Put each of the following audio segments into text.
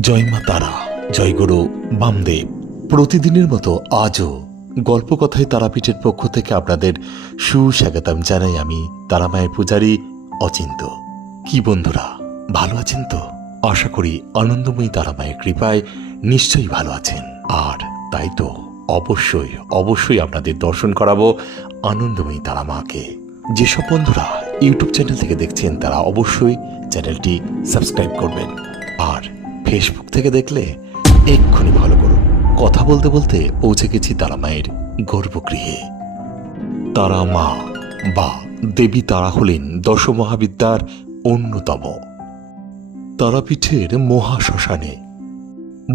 জয় মা তারা, জয় গুরু বামদেব। প্রতিদিনের মতো আজও গল্পকথায় তারাপীঠের পক্ষ থেকে আপনাদের সুস্বাগতম জানাই আমি তারামায়ের পূজারী অচিন্ত। কি বন্ধুরা, ভালো আছেন তো? আশা করি আনন্দময়ী তারামায়ের কৃপায় নিশ্চয়ই ভালো আছেন। আর তাই তো অবশ্যই আপনাদের দর্শন করাবো আনন্দময়ী তারামাকে। যেসব বন্ধুরা ইউটিউব চ্যানেল থেকে দেখছেন তারা অবশ্যই চ্যানেলটি সাবস্ক্রাইব করবেন, আর ফেসবুক থেকে দেখলে এক্ষুনি ফলো করুন। কথা বলতে বলতে পৌঁছে গেছি তারামায়ের গর্ভগৃহে। তারা মা বা দেবী তারা হলেন দশমহাবিদ্যার অন্যতম। তারাপীঠের মহাশ্মশানে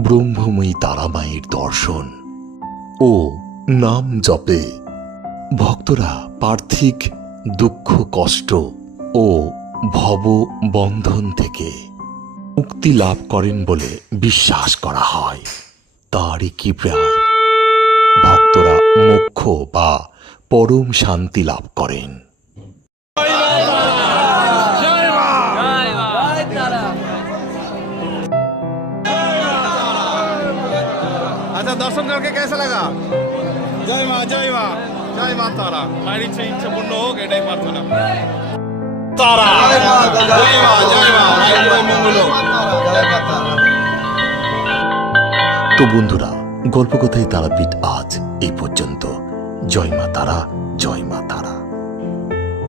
ব্রহ্মময়ী তারামায়ের দর্শন ও নাম জপে ভক্তরা পার্থিব দুঃখ কষ্ট ও ভব বন্ধন থেকে মুক্তি লাভ করেন বলে বিশ্বাস করা হয়। তারই কৃপায় ভক্তরা মোক্ষ বা পরম শান্তি লাভ করেন। अच्छा, दर्शन करके कैसा लगा? जय माँ जय माँ जय माँ तारा। मारी इच्छा पूर्ण होक एटाई प्रार्थना। तारा जय माँ जय माँ माয়ের মঙ্গল হোক। তো বন্ধুরা, গল্পকথায় তারাপীঠ আজ এই পর্যন্ত। জয় মা তারা, জয় মা তারা।